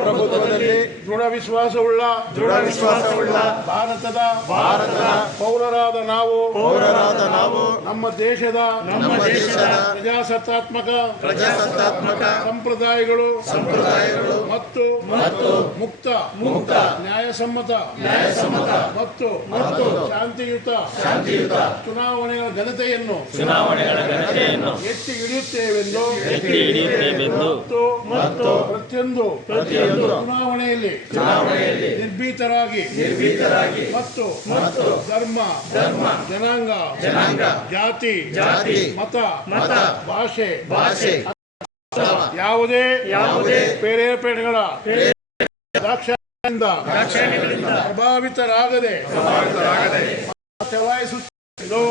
ಪ್ರಜಾಪ್ರಭುತ್ವದಲ್ಲಿ ದೃಢ ವಿಶ್ವಾಸವುಳ್ಳ ದೃಢ ವಿಶ್ವಾಸವುಳ್ಳ ಭಾರತದ ಭಾರತದ ಪೌರರಾದ ನಾವು ಪೌರರಾದ ನಾವು ನಮ್ಮ ದೇಶದ ನಮ್ಮ ದೇಶದ ಪ್ರಜಾಸತ್ತಾತ್ಮಕ ಪ್ರಜಾಸತ್ತಾತ್ಮಕ ಸಂಪ್ರದಾಯಗಳು ಸಂಪ್ರದಾಯಗಳು ಮತ್ತು ಮತ್ತು ಮುಕ್ತ ಮುಕ್ತ ನ್ಯಾಯಸಮ್ಮತ ನ್ಯಾಯಸಮ್ಮತ ಮತ್ತು ಮತ್ತು ಶಾಂತಿಯುತ ಶಾಂತಿಯುತ ಚುನಾವಣೆಗಳ ಘನತೆಯನ್ನು ಚುನಾವಣೆಗಳ ಘನತೆಯನ್ನು ಎತ್ತಿ ಹಿಡಿಯುತ್ತೇವೆಂದು ಎತ್ತಿ ಹಿಡಿಯುತ್ತೇವೆಂದು ಮತ್ತು ಮತ್ತು ಪ್ರತಿಯೊಂದು ಪ್ರತಿಯೊಂದು ಚುನಾವಣೆಯಲ್ಲಿ ಚುನಾವಣೆಯಲ್ಲಿ ನಿರ್ಭೀತರಾಗಿ ನಿರ್ಭೀತರಾಗಿ ಮತ್ತು ಮತ್ತು ಧರ್ಮ ಧರ್ಮ ಜನಾಂಗ ಜನಾಂಗ ಜಾತಿ ಜಾತಿ ಮತ ಮತ ಭಾಷೆ ಭಾಷೆ. ಯಾವುದೇ ಯಾವುದೇ ಪ್ರೇರೇಪಣೆಗಳ ಪ್ರಭಾವಿತರಾಗದೆ ಚಲಾಯಿಸುತ್ತಿದ್ದು